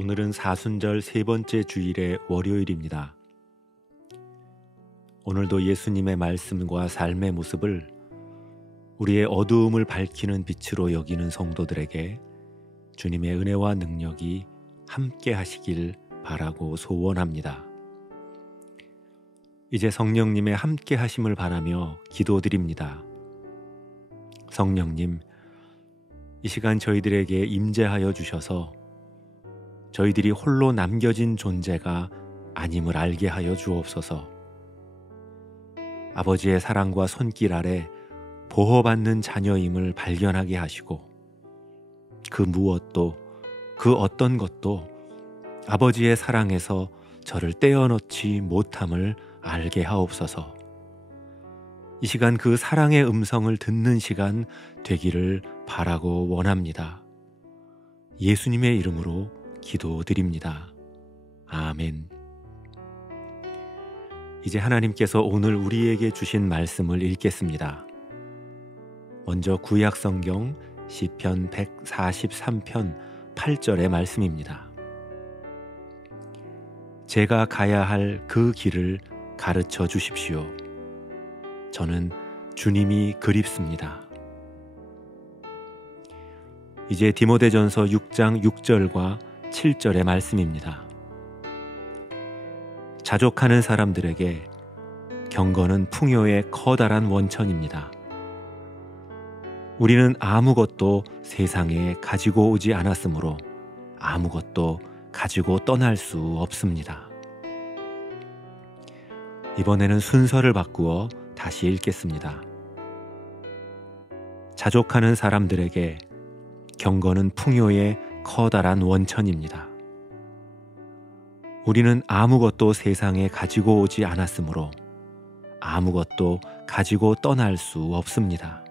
오늘은 사순절 세 번째 주일의 월요일입니다. 오늘도 예수님의 말씀과 삶의 모습을 우리의 어두움을 밝히는 빛으로 여기는 성도들에게 주님의 은혜와 능력이 함께 하시길 바라고 소원합니다. 이제 성령님의 함께 하심을 바라며 기도드립니다. 성령님, 이 시간 저희들에게 임재하여 주셔서 저희들이 홀로 남겨진 존재가 아님을 알게 하여 주옵소서. 아버지의 사랑과 손길 아래 보호받는 자녀임을 발견하게 하시고 그 무엇도 그 어떤 것도 아버지의 사랑에서 저를 떼어놓지 못함을 알게 하옵소서. 이 시간 그 사랑의 음성을 듣는 시간 되기를 바라고 원합니다. 예수님의 이름으로 기도드립니다. 아멘. 이제 하나님께서 오늘 우리에게 주신 말씀을 읽겠습니다. 먼저 구약 성경 시편 143편 8절의 말씀입니다. 제가 가야 할 그 길을 가르쳐 주십시오. 저는 주님이 그립습니다. 이제 디모데전서 6장 6절과 7절의 말씀입니다. 자족하는 사람들에게 경건은 풍요의 커다란 원천입니다. 우리는 아무것도 세상에 가지고 오지 않았으므로 아무것도 가지고 떠날 수 없습니다. 이번에는 순서를 바꾸어 다시 읽겠습니다. 자족하는 사람들에게 경건은 풍요의 커다란 원천입니다. 우리는 아무것도 세상에 가지고 오지 않았으므로 아무것도 가지고 떠날 수 없습니다.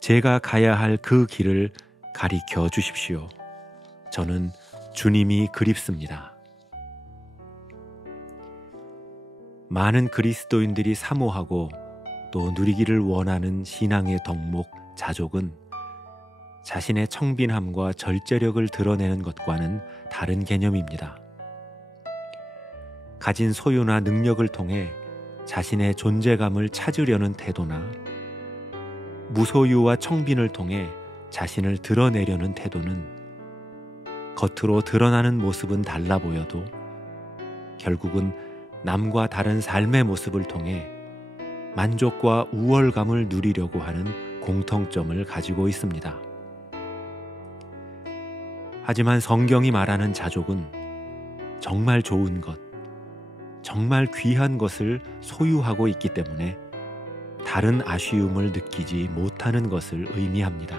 제가 가야 할 그 길을 가리켜 주십시오. 저는 주님이 그립습니다. 많은 그리스도인들이 사모하고 또 누리기를 원하는 신앙의 덕목 자족은 자신의 청빈함과 절제력을 드러내는 것과는 다른 개념입니다. 가진 소유나 능력을 통해 자신의 존재감을 찾으려는 태도나 무소유와 청빈을 통해 자신을 드러내려는 태도는 겉으로 드러나는 모습은 달라 보여도 결국은 남과 다른 삶의 모습을 통해 만족과 우월감을 누리려고 하는 공통점을 가지고 있습니다. 하지만 성경이 말하는 자족은 정말 좋은 것, 정말 귀한 것을 소유하고 있기 때문에 다른 아쉬움을 느끼지 못하는 것을 의미합니다.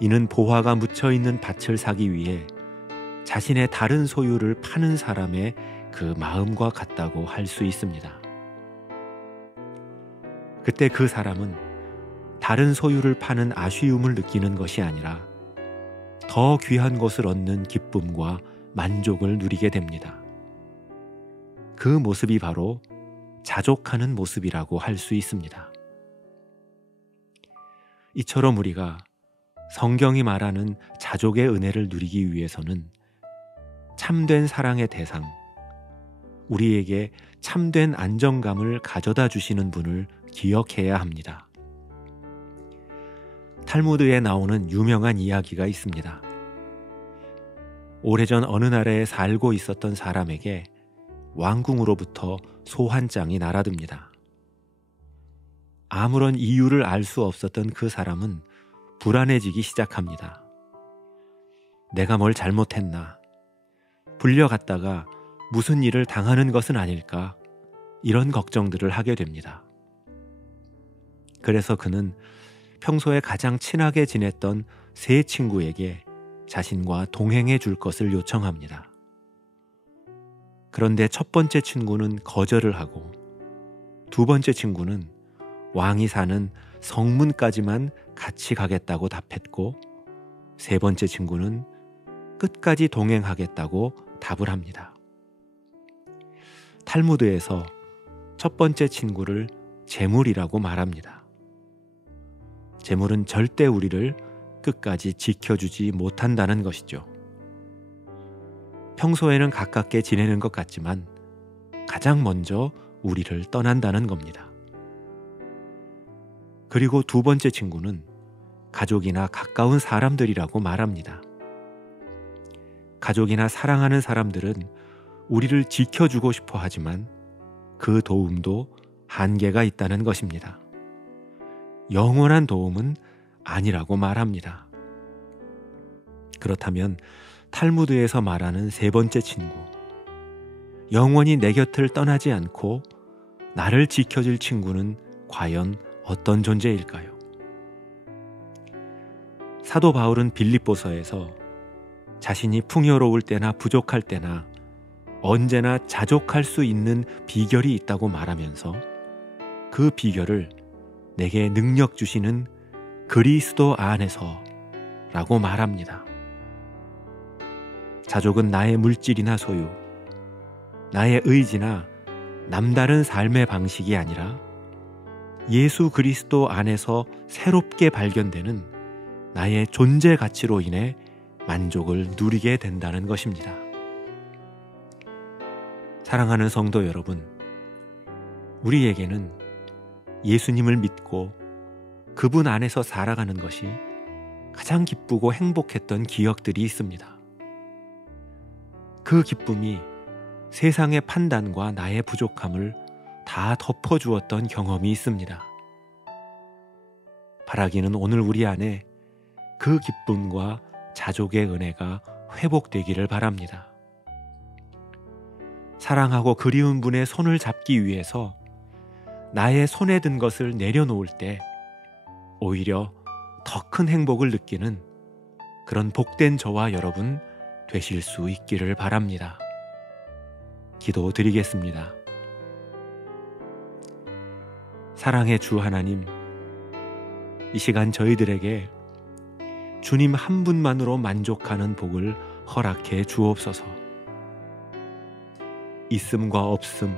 이는 보화가 묻혀있는 밭을 사기 위해 자신의 다른 소유를 파는 사람의 그 마음과 같다고 할 수 있습니다. 그때 그 사람은 다른 소유를 파는 아쉬움을 느끼는 것이 아니라 더 귀한 것을 얻는 기쁨과 만족을 누리게 됩니다. 그 모습이 바로 자족하는 모습이라고 할 수 있습니다. 이처럼 우리가 성경이 말하는 자족의 은혜를 누리기 위해서는 참된 사랑의 대상, 우리에게 참된 안정감을 가져다 주시는 분을 기억해야 합니다. 탈무드에 나오는 유명한 이야기가 있습니다. 오래전 어느 나라에 살고 있었던 사람에게 왕궁으로부터 소 한 짱이 날아듭니다. 아무런 이유를 알 수 없었던 그 사람은 불안해지기 시작합니다. 내가 뭘 잘못했나? 불려갔다가 무슨 일을 당하는 것은 아닐까? 이런 걱정들을 하게 됩니다. 그래서 그는 평소에 가장 친하게 지냈던 세 친구에게 자신과 동행해 줄 것을 요청합니다. 그런데 첫 번째 친구는 거절을 하고 두 번째 친구는 왕이 사는 성문까지만 같이 가겠다고 답했고 세 번째 친구는 끝까지 동행하겠다고 답을 합니다. 탈무드에서 첫 번째 친구를 재물이라고 말합니다. 재물은 절대 우리를 끝까지 지켜주지 못한다는 것이죠. 평소에는 가깝게 지내는 것 같지만 가장 먼저 우리를 떠난다는 겁니다. 그리고 두 번째 친구는 가족이나 가까운 사람들이라고 말합니다. 가족이나 사랑하는 사람들은 우리를 지켜주고 싶어 하지만 그 도움도 한계가 있다는 것입니다. 영원한 도움은 아니라고 말합니다. 그렇다면 탈무드에서 말하는 세 번째 친구, 영원히 내 곁을 떠나지 않고 나를 지켜줄 친구는 과연 어떤 존재일까요? 사도 바울은 빌립보서에서 자신이 풍요로울 때나 부족할 때나 언제나 자족할 수 있는 비결이 있다고 말하면서 그 비결을 내게 능력 주시는 그리스도 안에서 라고 말합니다. 자족은 나의 물질이나 소유, 나의 의지나 남다른 삶의 방식이 아니라 예수 그리스도 안에서 새롭게 발견되는 나의 존재 가치로 인해 만족을 누리게 된다는 것입니다. 사랑하는 성도 여러분, 우리에게는 예수님을 믿고 그분 안에서 살아가는 것이 가장 기쁘고 행복했던 기억들이 있습니다. 그 기쁨이 세상의 판단과 나의 부족함을 다 덮어주었던 경험이 있습니다. 바라기는 오늘 우리 안에 그 기쁨과 자족의 은혜가 회복되기를 바랍니다. 사랑하고 그리운 분의 손을 잡기 위해서 나의 손에 든 것을 내려놓을 때 오히려 더 큰 행복을 느끼는 그런 복된 저와 여러분 되실 수 있기를 바랍니다. 기도드리겠습니다. 사랑의 주 하나님, 이 시간 저희들에게 주님 한 분만으로 만족하는 복을 허락해 주옵소서. 있음과 없음,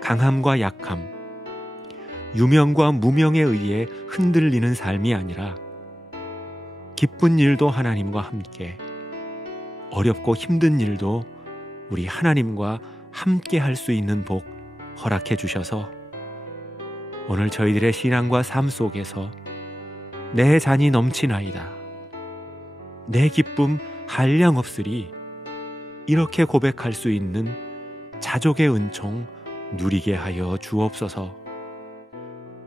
강함과 약함, 유명과 무명에 의해 흔들리는 삶이 아니라 기쁜 일도 하나님과 함께, 어렵고 힘든 일도 우리 하나님과 함께 할 수 있는 복 허락해 주셔서 오늘 저희들의 신앙과 삶 속에서 내 잔이 넘치나이다, 내 기쁨 한량없으리, 이렇게 고백할 수 있는 자족의 은총 누리게 하여 주옵소서.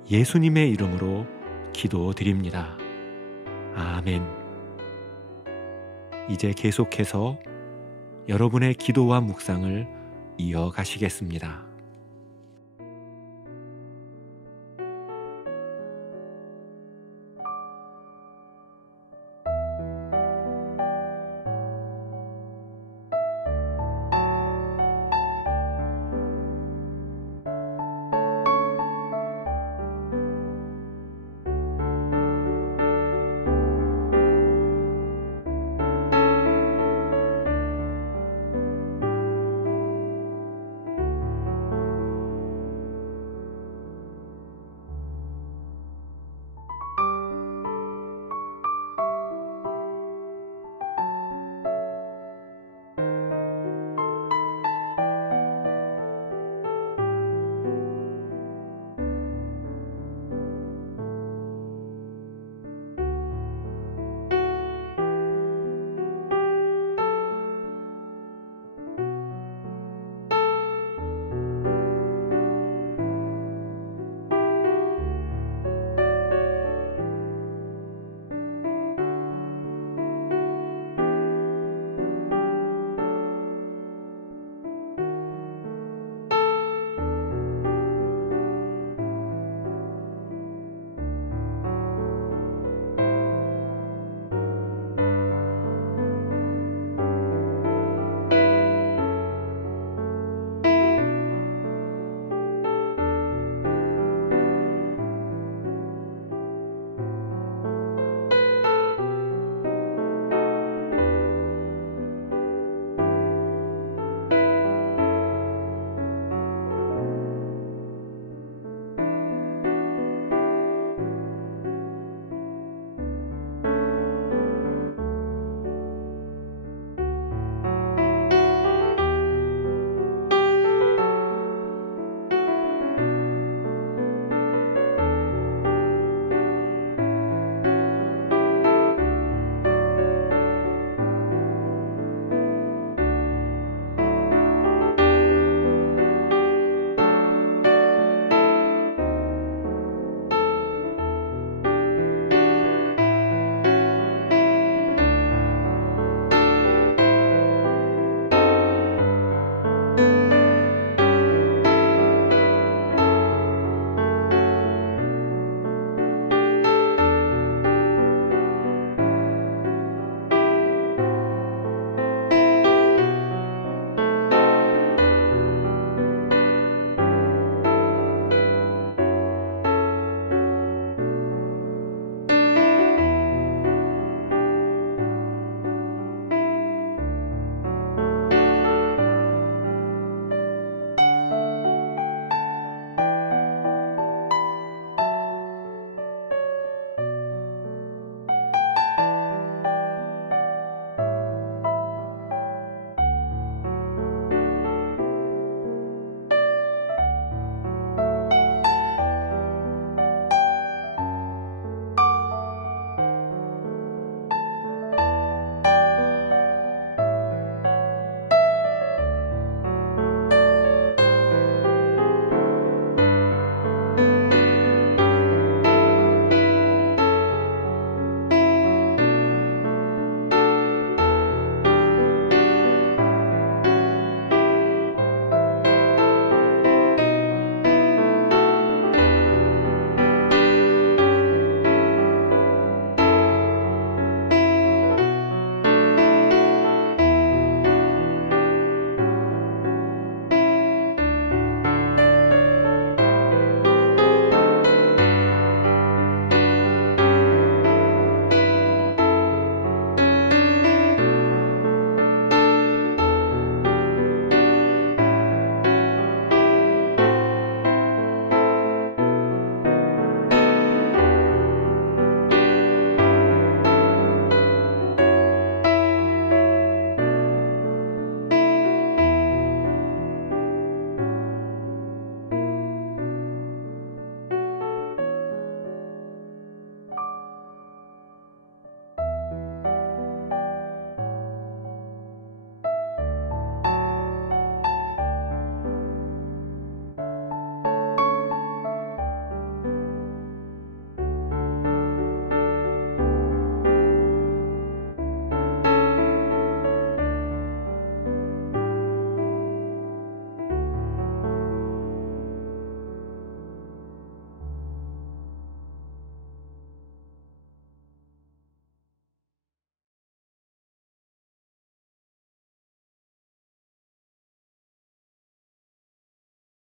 예수님의 이름으로 기도드립니다. 아멘. 이제 계속해서 여러분의 기도와 묵상을 이어가시겠습니다.